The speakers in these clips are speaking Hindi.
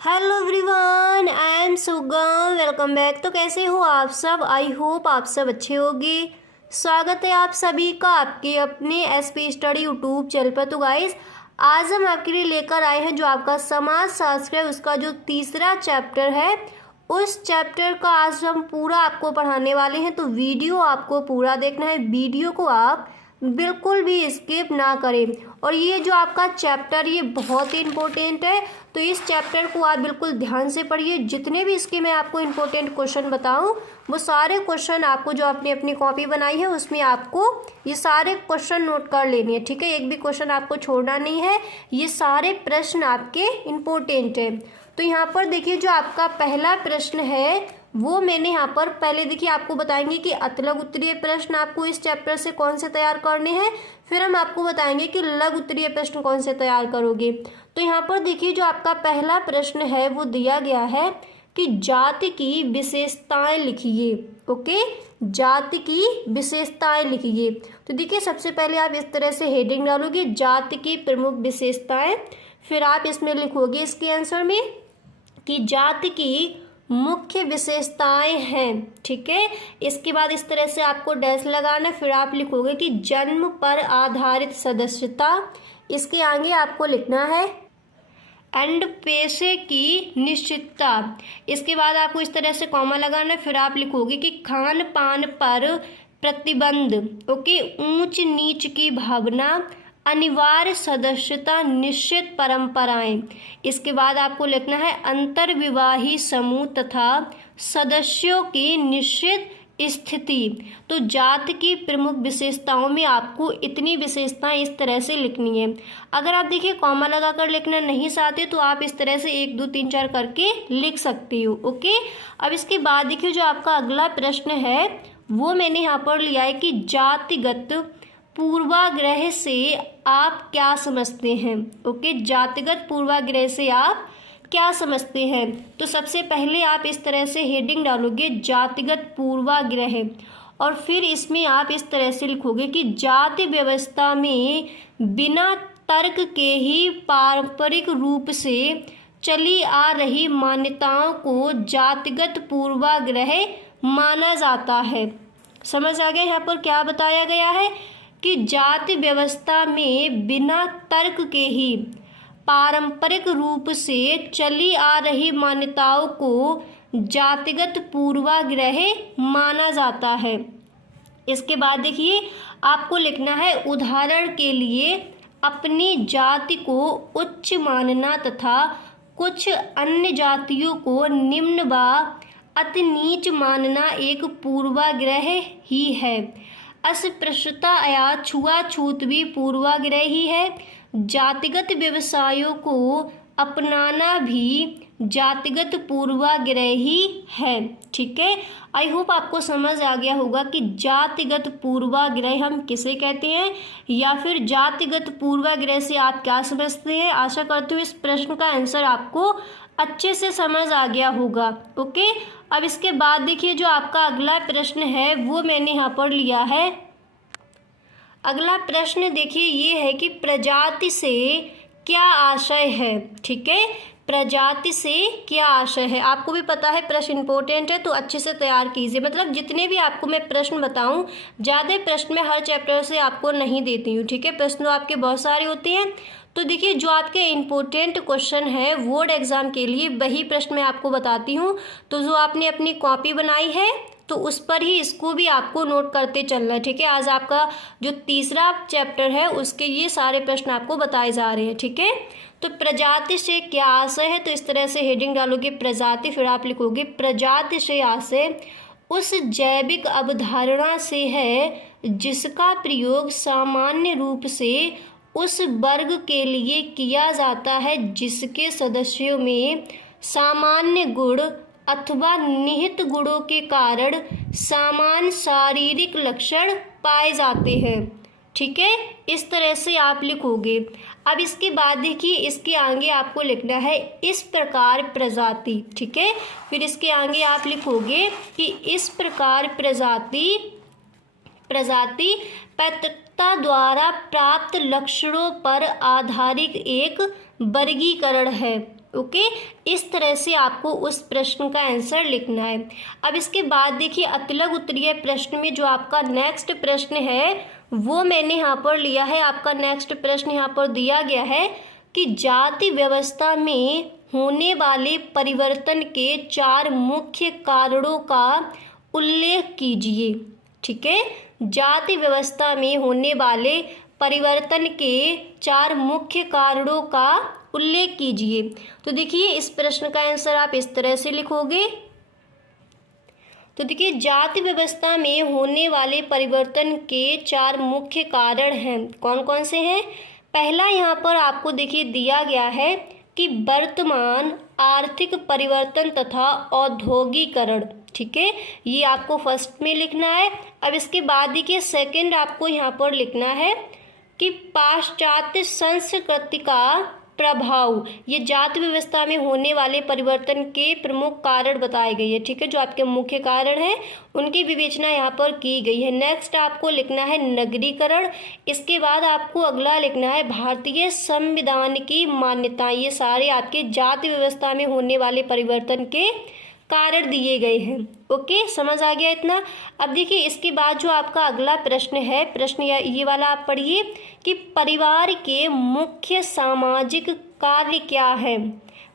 हेलो एवरीवन, आई एम सुगम। Welcome back. तो कैसे हो आप सब? आई होप आप सब अच्छे होंगे। स्वागत है आप सभी का आपके अपने एसपी स्टडी यूट्यूब चैनल पर। तो गाइस, आज हम आपके लिए लेकर आए हैं जो आपका समाज शास्त्र है, उसका जो तीसरा चैप्टर है, उस चैप्टर का आज हम पूरा आपको पढ़ाने वाले हैं। तो वीडियो आपको पूरा देखना है, वीडियो को आप बिल्कुल भी स्किप ना करें। और ये जो आपका चैप्टर ये बहुत ही इम्पोर्टेंट है, तो इस चैप्टर को आप बिल्कुल ध्यान से पढ़िए। जितने भी इसके मैं आपको इम्पोर्टेंट क्वेश्चन बताऊं, वो सारे क्वेश्चन आपको जो आपने अपनी कॉपी बनाई है उसमें आपको ये सारे क्वेश्चन नोट कर लेने हैं, ठीक है। एक भी क्वेश्चन आपको छोड़ना नहीं है, ये सारे प्रश्न आपके इम्पोर्टेंट है। तो यहाँ पर देखिए, जो आपका पहला प्रश्न है वो मैंने यहाँ पर पहले देखिए आपको बताएंगे कि अतलग उत्तरीय प्रश्न आपको इस चैप्टर से कौन से तैयार करने हैं, फिर हम आपको बताएंगे कि लघु उत्तरीय प्रश्न कौन से तैयार करोगे। तो यहाँ पर देखिए, जो आपका पहला प्रश्न है वो दिया गया है कि जाति की विशेषताएं लिखिए। ओके, जाति की विशेषताएं लिखिए। तो देखिए, सबसे पहले आप इस तरह से हेडिंग डालोगे, जाति की प्रमुख विशेषताएं। फिर आप इसमें लिखोगे इसके आंसर में कि जाति की मुख्य विशेषताएं हैं, ठीक है। इसके बाद इस तरह से आपको डैश लगाना, फिर आप लिखोगे कि जन्म पर आधारित सदस्यता। इसके आगे आपको लिखना है एंड पेशे की निश्चितता। इसके बाद आपको इस तरह से कॉमा लगाना, फिर आप लिखोगे कि खान पान पर प्रतिबंध। ओके, ऊंच नीच की भावना, अनिवार्य सदस्यता, निश्चित परंपराएं। इसके बाद आपको लिखना है अंतर्विवाही समूह तथा सदस्यों की निश्चित स्थिति। तो जाति की प्रमुख विशेषताओं में आपको इतनी विशेषताएं इस तरह से लिखनी है। अगर आप देखिए कॉमा लगाकर लिखना नहीं चाहते तो आप इस तरह से 1 2 3 4 करके लिख सकते हो। ओके, अब इसके बाद देखिए, जो आपका अगला प्रश्न है वो मैंने यहाँ पर लिया है कि जातिगत पूर्वाग्रह से आप क्या समझते हैं। ओके, जातिगत पूर्वाग्रह से आप क्या समझते हैं। तो सबसे पहले आप इस तरह से हेडिंग डालोगे जातिगत पूर्वाग्रह, और फिर इसमें आप इस तरह से लिखोगे कि जाति व्यवस्था में बिना तर्क के ही पारंपरिक रूप से चली आ रही मान्यताओं को जातिगत पूर्वाग्रह माना जाता है। समझ आ गया यहाँ पर क्या बताया गया है कि जाति व्यवस्था में बिना तर्क के ही पारंपरिक रूप से चली आ रही मान्यताओं को जातिगत पूर्वाग्रह माना जाता है। इसके बाद देखिए, आपको लिखना है उदाहरण के लिए अपनी जाति को उच्च मानना तथा कुछ अन्य जातियों को निम्न व अति नीच मानना एक पूर्वाग्रह ही है। अस्पृश्यता या छुआछूत भी पूर्वाग्रह ही है। जातिगत व्यवसायों को अपनाना भी जातिगत पूर्वाग्रह ही है, ठीक है। आई होप आपको समझ आ गया होगा कि जातिगत पूर्वाग्रह हम किसे कहते हैं, या फिर जातिगत पूर्वाग्रह से आप क्या समझते हैं। आशा करती हूँ इस प्रश्न का आंसर आपको अच्छे से समझ आ गया होगा। ओके, अब इसके बाद देखिए, जो आपका अगला प्रश्न है वो मैंने यहाँ पर लिया है। अगला प्रश्न देखिए ये है कि प्रजाति से क्या आशय है, ठीक है। प्रजाति से क्या आशय है, आपको भी पता है प्रश्न इंपॉर्टेंट है, तो अच्छे से तैयार कीजिए। मतलब जितने भी आपको मैं प्रश्न बताऊं, ज़्यादा प्रश्न मैं हर चैप्टर से आपको नहीं देती हूँ, ठीक है। प्रश्न तो आपके बहुत सारे होते हैं। तो देखिए, जो आपके इम्पोर्टेंट क्वेश्चन है बोर्ड एग्जाम के लिए वही प्रश्न मैं आपको बताती हूँ। तो जो आपने अपनी कॉपी बनाई है तो उस पर ही इसको भी आपको नोट करते चलना है, ठीक है। आज आपका जो तीसरा चैप्टर है उसके ये सारे प्रश्न आपको बताए जा रहे हैं, ठीक है। तो प्रजाति से क्या आशय है, तो इस तरह से हेडिंग डालोगे प्रजाति, फिर आप लिखोगे प्रजाति से आशय उस जैविक अवधारणा से है जिसका प्रयोग सामान्य रूप से उस वर्ग के लिए किया जाता है जिसके सदस्यों में सामान्य गुण अथवा निहित गुणों के कारण समान शारीरिक लक्षण पाए जाते हैं, ठीक है। इस तरह से आप लिखोगे। अब इसके बाद देखिए, इसके आगे आपको लिखना है इस प्रकार प्रजाति, ठीक है। फिर इसके आगे आप लिखोगे कि इस प्रकार प्रजाति पैतृकता द्वारा प्राप्त लक्षणों पर आधारित एक वर्गीकरण है, ओके, इस तरह से आपको उस प्रश्न का आंसर लिखना है। अब इसके बाद देखिए अतिलघु उत्तरीय प्रश्न में जो आपका नेक्स्ट प्रश्न है वो मैंने यहाँ पर लिया है। आपका नेक्स्ट प्रश्न यहाँ पर दिया गया है कि जाति व्यवस्था में होने वाले परिवर्तन के 4 मुख्य कारणों का उल्लेख कीजिए। ठीक है, जाति व्यवस्था में होने वाले परिवर्तन के 4 मुख्य कारणों का उल्लेख कीजिए। तो देखिए इस प्रश्न का आंसर आप इस तरह से लिखोगे। तो देखिए जाति व्यवस्था में होने वाले परिवर्तन के 4 मुख्य कारण हैं। कौन कौन से हैं? पहला यहाँ पर आपको देखिए दिया गया है कि वर्तमान आर्थिक परिवर्तन तथा औद्योगिकरण। ठीक है, ये आपको फर्स्ट में लिखना है। अब इसके बाद देखिए सेकंड आपको यहाँ पर लिखना है कि पाश्चात्य संस्कृति का प्रभाव। ये जाति व्यवस्था में होने वाले परिवर्तन के प्रमुख कारण बताए गए हैं। ठीक है, जो आपके मुख्य कारण हैं उनकी विवेचना यहाँ पर की गई है। नेक्स्ट आपको लिखना है नगरीकरण। इसके बाद आपको अगला लिखना है भारतीय संविधान की मान्यताएं। ये सारे आपके जाति व्यवस्था में होने वाले परिवर्तन के कारण दिए गए हैं। ओके, समझ आ गया इतना। अब देखिए इसके बाद जो आपका अगला प्रश्न है, प्रश्न ये वाला आप पढ़िए कि परिवार के मुख्य सामाजिक कार्य क्या है।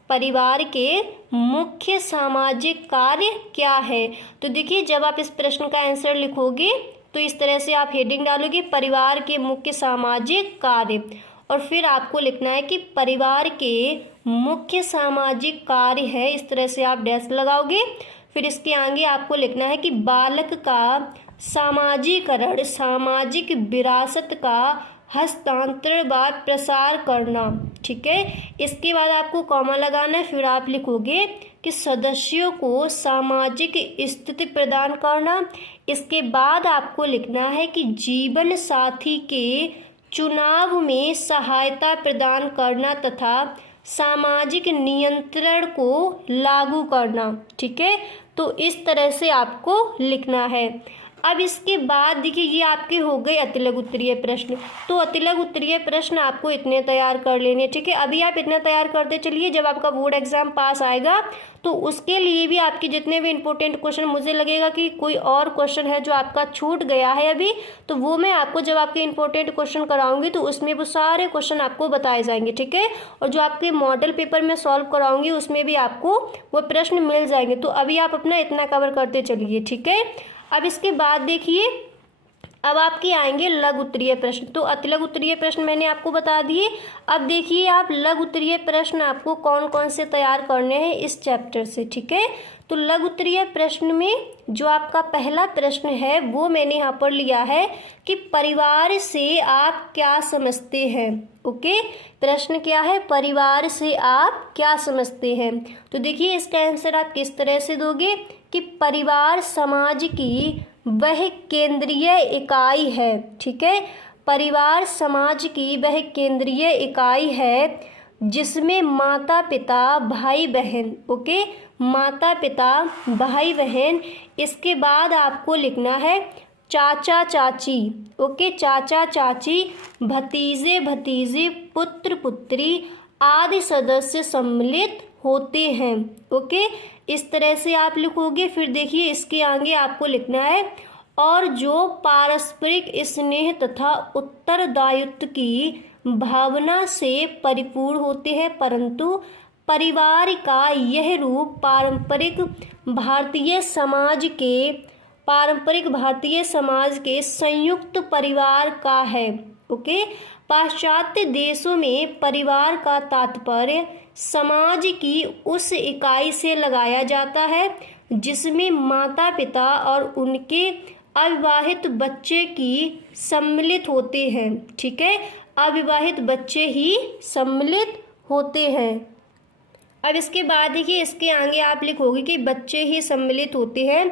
परिवार के मुख्य सामाजिक कार्य क्या है। तो देखिए जब आप इस प्रश्न का आंसर लिखोगे तो इस तरह से आप हेडिंग डालोगे परिवार के मुख्य सामाजिक कार्य, और फिर आपको लिखना है कि परिवार के मुख्य सामाजिक कार्य है। इस तरह से आप डैश लगाओगे। फिर इसके आगे आपको लिखना है कि बालक का सामाजिकरण, सामाजिक विरासत का हस्तांतरण व प्रसार करना। ठीक है, इसके बाद आपको कॉमा लगाना है। फिर आप लिखोगे कि सदस्यों को सामाजिक स्थिति प्रदान करना। इसके बाद आपको लिखना है कि जीवन साथी के चुनाव में सहायता प्रदान करना तथा सामाजिक नियंत्रण को लागू करना। ठीक है, तो इस तरह से आपको लिखना है। अब इसके बाद देखिए ये आपके हो गए अतिलघु उत्तरीय प्रश्न। तो अतिलघु उत्तरीय प्रश्न आपको इतने तैयार कर लेने। ठीक है, अभी आप इतना तैयार करते चलिए। जब आपका बोर्ड एग्जाम पास आएगा तो उसके लिए भी आपके जितने भी इंपॉर्टेंट क्वेश्चन, मुझे लगेगा कि कोई और क्वेश्चन है जो आपका छूट गया है अभी, तो वो मैं आपको जब आपके इंपॉर्टेंट क्वेश्चन कराऊंगी तो उसमें वो सारे क्वेश्चन आपको बताए जाएंगे। ठीक है, और जो आपके मॉडल पेपर में सॉल्व कराऊंगी उसमें भी आपको वो प्रश्न मिल जाएंगे। तो अभी आप अपना इतना कवर करते चलिए। ठीक है, अब इसके बाद देखिए अब आपके आएंगे लघु उत्तरीय प्रश्न। तो अतिलघु उत्तरीय प्रश्न मैंने आपको बता दिए। अब देखिए आप लघु उत्तरीय प्रश्न आपको कौन कौन से तैयार करने हैं इस चैप्टर से। ठीक है, तो लघु उत्तरीय प्रश्न में जो आपका पहला प्रश्न है वो मैंने यहाँ पर लिया है कि परिवार से आप क्या समझते हैं। ओके, प्रश्न क्या है, परिवार से आप क्या समझते हैं। तो देखिए इसका आंसर आप किस तरह से दोगे कि परिवार समाज की वह केंद्रीय इकाई है। ठीक है, परिवार समाज की वह केंद्रीय इकाई है जिसमें माता पिता भाई बहन। ओके, माता पिता भाई बहन। इसके बाद आपको लिखना है चाचा चाची। ओके, चाचा चाची, भतीजे भतीजी, पुत्र पुत्री आदि सदस्य सम्मिलित होते हैं। ओके, इस तरह से आप लिखोगे। फिर देखिए इसके आगे आपको लिखना है और जो पारस्परिक स्नेह तथा उत्तरदायित्व की भावना से परिपूर्ण होते हैं, परंतु परिवार का यह रूप पारंपरिक भारतीय समाज के संयुक्त परिवार का है। ओके, पाश्चात्य देशों में परिवार का तात्पर्य समाज की उस इकाई से लगाया जाता है जिसमें माता पिता और उनके अविवाहित बच्चे की सम्मिलित होते हैं। ठीक है, अविवाहित बच्चे ही सम्मिलित होते हैं। अब इसके बाद देखिए इसके आगे आप लिखोगे कि बच्चे ही सम्मिलित होते हैं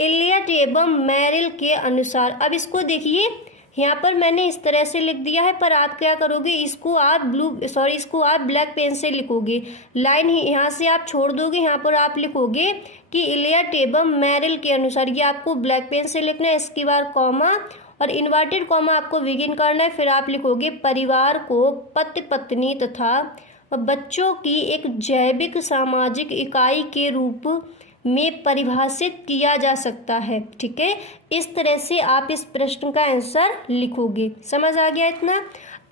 इलियट एवं मैरिल के अनुसार। अब इसको देखिए यहाँ पर मैंने इस तरह से लिख दिया है, पर आप क्या करोगे, इसको आप ब्लैक पेन से लिखोगे। लाइन यहाँ से आप छोड़ दोगे, यहाँ पर आप लिखोगे कि इलियट एवं मैरिल के अनुसार। ये आपको ब्लैक पेन से लिखना है। इसके बाद कॉमा और इन्वर्टेड कॉमा आपको बिगिन करना है। फिर आप लिखोगे परिवार को पति पत्नी तथा बच्चों की एक जैविक सामाजिक इकाई के रूप में परिभाषित किया जा सकता है। ठीक है, इस तरह से आप इस प्रश्न का आंसर लिखोगे। समझ आ गया इतना।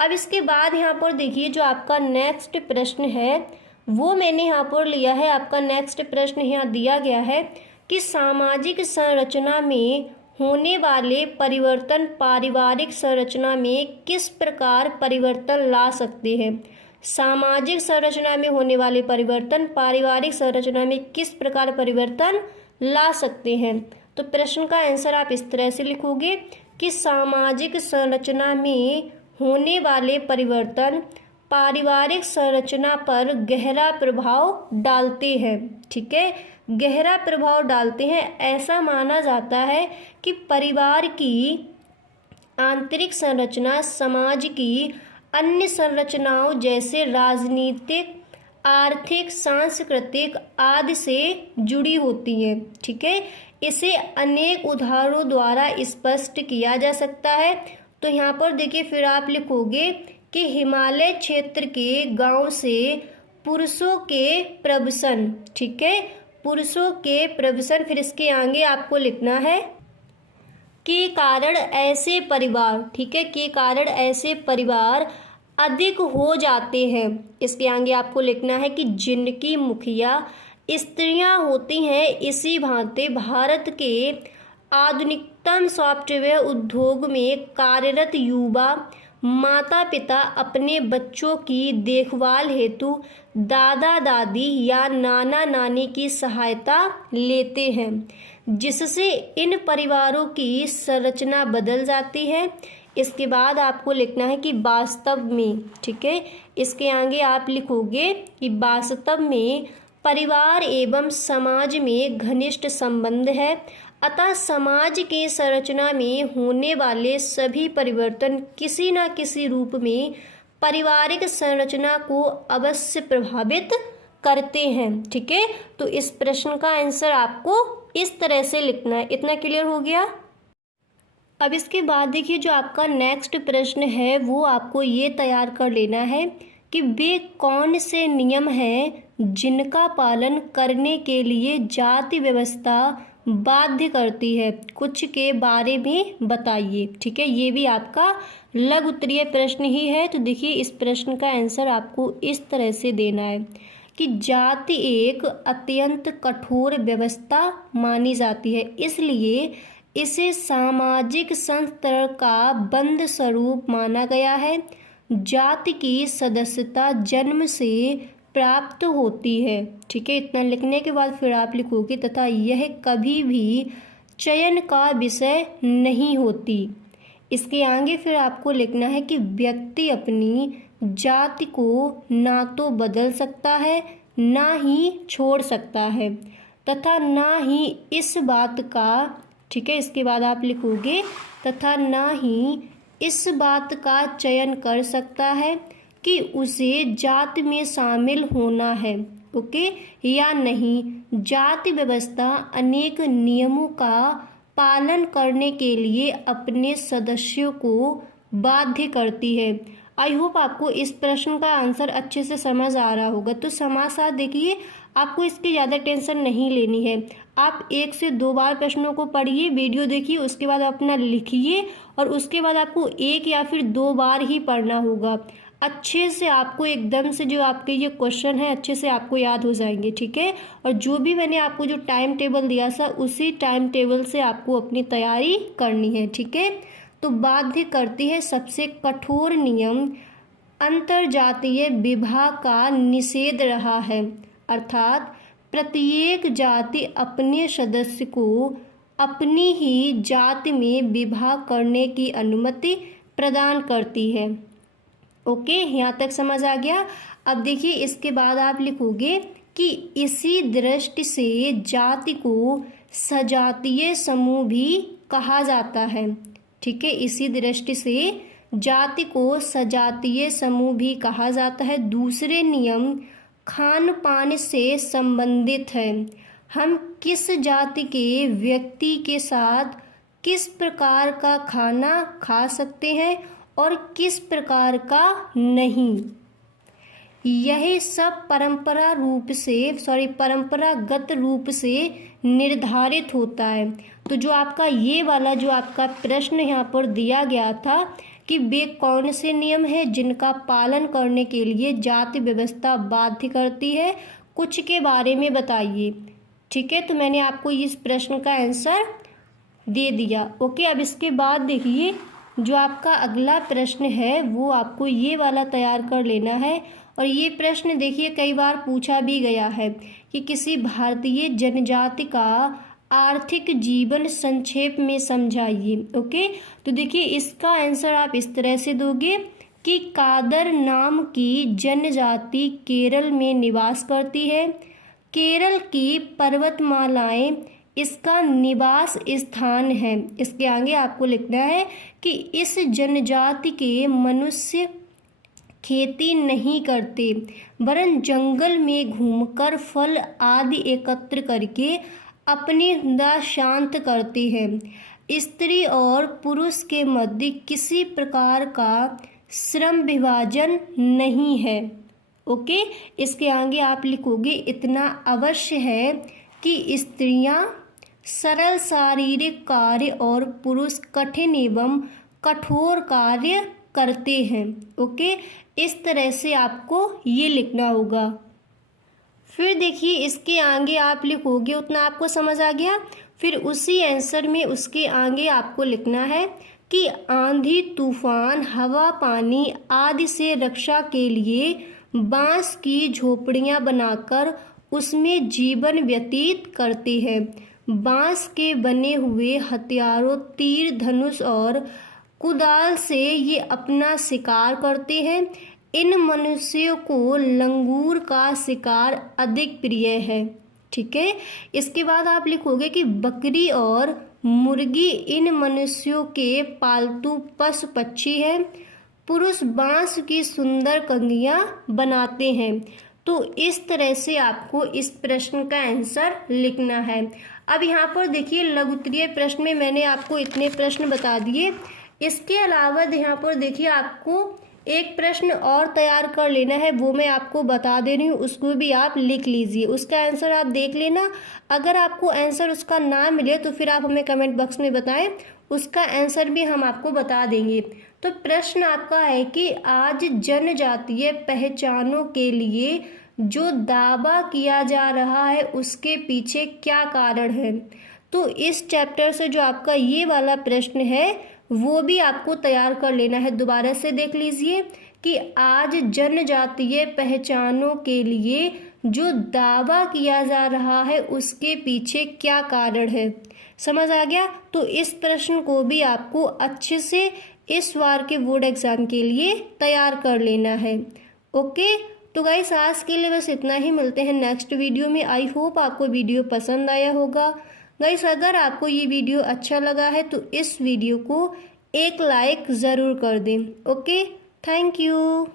अब इसके बाद यहाँ पर देखिए जो आपका नेक्स्ट प्रश्न है वो मैंने यहाँ पर लिया है। आपका नेक्स्ट प्रश्न यहाँ दिया गया है कि सामाजिक संरचना में होने वाले परिवर्तन पारिवारिक संरचना में किस प्रकार परिवर्तन ला सकते हैं। सामाजिक संरचना में होने वाले परिवर्तन पारिवारिक संरचना में किस प्रकार परिवर्तन ला सकते हैं। तो प्रश्न का आंसर आप इस तरह से लिखोगे कि सामाजिक संरचना में होने वाले परिवर्तन पारिवारिक संरचना पर गहरा प्रभाव डालते हैं। ठीक है, गहरा प्रभाव डालते हैं। ऐसा माना जाता है कि परिवार की आंतरिक संरचना समाज की अन्य संरचनाओं जैसे राजनीतिक, आर्थिक, सांस्कृतिक आदि से जुड़ी होती है। ठीक है, इसे अनेक उदाहरणों द्वारा स्पष्ट किया जा सकता है। तो यहाँ पर देखिए फिर आप लिखोगे कि हिमालय क्षेत्र के गांव से पुरुषों के प्रवसन। ठीक है, पुरुषों के प्रवसन। फिर इसके आगे आपको लिखना है के कारण ऐसे परिवार। ठीक है, के कारण ऐसे परिवार अधिक हो जाते हैं। इसके आगे आपको लिखना है कि जिनकी मुखिया स्त्रियां होती हैं। इसी भांति भारत के आधुनिकतम सॉफ्टवेयर उद्योग में कार्यरत युवा माता पिता अपने बच्चों की देखभाल हेतु दादा दादी या नाना नानी की सहायता लेते हैं, जिससे इन परिवारों की संरचना बदल जाती है। इसके बाद आपको लिखना है कि वास्तव में। ठीक है, इसके आगे आप लिखोगे कि वास्तव में परिवार एवं समाज में घनिष्ठ संबंध है, अतः समाज की संरचना में होने वाले सभी परिवर्तन किसी न किसी रूप में पारिवारिक संरचना को अवश्य प्रभावित करते हैं। ठीक है, तो इस प्रश्न का आंसर आपको इस तरह से लिखना है। इतना क्लियर हो गया। अब इसके बाद देखिए जो आपका नेक्स्ट प्रश्न है वो आपको ये तैयार कर लेना है कि वे कौन से नियम हैं जिनका पालन करने के लिए जाति व्यवस्था बाध्य करती है, कुछ के बारे में बताइए। ठीक है, ये भी आपका लघु उत्तरीय प्रश्न ही है। तो देखिए इस प्रश्न का आंसर आपको इस तरह से देना है कि जाति एक अत्यंत कठोर व्यवस्था मानी जाती है, इसलिए इसे सामाजिक संस्करण का बंद स्वरूप माना गया है। जाति की सदस्यता जन्म से प्राप्त होती है। ठीक है, इतना लिखने के बाद फिर आप लिखोगे तथा यह कभी भी चयन का विषय नहीं होती। इसके आगे फिर आपको लिखना है कि व्यक्ति अपनी जाति को ना तो बदल सकता है ना ही छोड़ सकता है तथा ना ही इस बात का। ठीक है, इसके बाद आप लिखोगे तथा ना ही इस बात का चयन कर सकता है कि उसे जाति में शामिल होना है, ओके, या नहीं। जाति व्यवस्था अनेक नियमों का पालन करने के लिए अपने सदस्यों को बाध्य करती है। आई होप आपको इस प्रश्न का आंसर अच्छे से समझ आ रहा होगा। तो समासार देखिए, आपको इसकी ज़्यादा टेंशन नहीं लेनी है। आप 1 से 2 बार प्रश्नों को पढ़िए, वीडियो देखिए, उसके बाद अपना लिखिए और उसके बाद आपको 1 या फिर 2 बार ही पढ़ना होगा। अच्छे से आपको एकदम से जो आपके ये क्वेश्चन है अच्छे से आपको याद हो जाएंगे। ठीक है, और जो भी मैंने आपको जो टाइम टेबल दिया था उसी टाइम टेबल से आपको अपनी तैयारी करनी है। ठीक है, तो बाध्य करती है सबसे कठोर नियम अंतरजातीय विवाह का निषेध रहा है, अर्थात प्रत्येक जाति अपने सदस्य को अपनी ही जाति में विवाह करने की अनुमति प्रदान करती है। ओके, यहाँ तक समझ आ गया। अब देखिए इसके बाद आप लिखोगे कि इसी दृष्टि से जाति को सजातीय समूह भी कहा जाता है। ठीक है, इसी दृष्टि से जाति को सजातीय समूह भी कहा जाता है। दूसरे नियम खान पान से संबंधित है। हम किस जाति के व्यक्ति के साथ किस प्रकार का खाना खा सकते हैं और किस प्रकार का नहीं, यह सब परंपरागत रूप से निर्धारित होता है। तो जो आपका ये वाला जो आपका प्रश्न यहाँ पर दिया गया था कि वे कौन से नियम हैं जिनका पालन करने के लिए जाति व्यवस्था बाध्य करती है, कुछ के बारे में बताइए। ठीक है, तो मैंने आपको इस प्रश्न का आंसर दे दिया। ओके, अब इसके बाद देखिए जो आपका अगला प्रश्न है वो आपको ये वाला तैयार कर लेना है। और ये प्रश्न देखिए कई बार पूछा भी गया है कि किसी भारतीय जनजाति का आर्थिक जीवन संक्षेप में समझाइए। ओके, तो देखिए इसका आंसर आप इस तरह से दोगे कि कादर नाम की जनजाति केरल में निवास करती है। केरल की पर्वतमालाएं इसका निवास स्थान है। इसके आगे आपको लिखना है कि इस जनजाति के मनुष्य खेती नहीं करते वरन जंगल में घूमकर फल आदि एकत्र करके अपनी हृदय शांत करते हैं। स्त्री और पुरुष के मध्य किसी प्रकार का श्रम विभाजन नहीं है। ओके, इसके आगे आप लिखोगे इतना अवश्य है कि स्त्रियां सरल शारीरिक कार्य और पुरुष कठिन एवं कठोर कार्य करते हैं। ओके, इस तरह से आपको ये लिखना होगा। फिर देखिए इसके आगे आप लिखोगे, उतना आपको समझ आ गया। फिर उसी आंसर में उसके आगे आपको लिखना है कि आंधी तूफान हवा पानी आदि से रक्षा के लिए बांस की झोपड़ियां बनाकर उसमें जीवन व्यतीत करते हैं। बांस के बने हुए हथियारों तीर धनुष और कुदाल से ये अपना शिकार करते हैं। इन मनुष्यों को लंगूर का शिकार अधिक प्रिय है। ठीक है, इसके बाद आप लिखोगे कि बकरी और मुर्गी इन मनुष्यों के पालतू पशु पक्षी हैं। पुरुष बांस की सुंदर कंघियां बनाते हैं। तो इस तरह से आपको इस प्रश्न का आंसर लिखना है। अब यहाँ पर देखिए लघुत्तरीय प्रश्न में मैंने आपको इतने प्रश्न बता दिए। इसके अलावा यहाँ पर देखिए आपको एक प्रश्न और तैयार कर लेना है, वो मैं आपको बता दे रही हूँ, उसको भी आप लिख लीजिए। उसका आंसर आप देख लेना। अगर आपको आंसर उसका ना मिले तो फिर आप हमें कमेंट बॉक्स में बताएं, उसका आंसर भी हम आपको बता देंगे। तो प्रश्न आपका है कि आज जनजातीय पहचानों के लिए जो दावा किया जा रहा है उसके पीछे क्या कारण है। तो इस चैप्टर से जो आपका ये वाला प्रश्न है वो भी आपको तैयार कर लेना है। दोबारा से देख लीजिए कि आज जनजातीय पहचानों के लिए जो दावा किया जा रहा है उसके पीछे क्या कारण है। समझ आ गया? तो इस प्रश्न को भी आपको अच्छे से इस बार के बोर्ड एग्जाम के लिए तैयार कर लेना है। ओके, तो गाइस आज के लिए बस इतना ही। मिलते हैं नेक्स्ट वीडियो में। आई होप आपको वीडियो पसंद आया होगा। गाइस अगर आपको ये वीडियो अच्छा लगा है तो इस वीडियो को एक लाइक ज़रूर कर दें। Okay, thank you.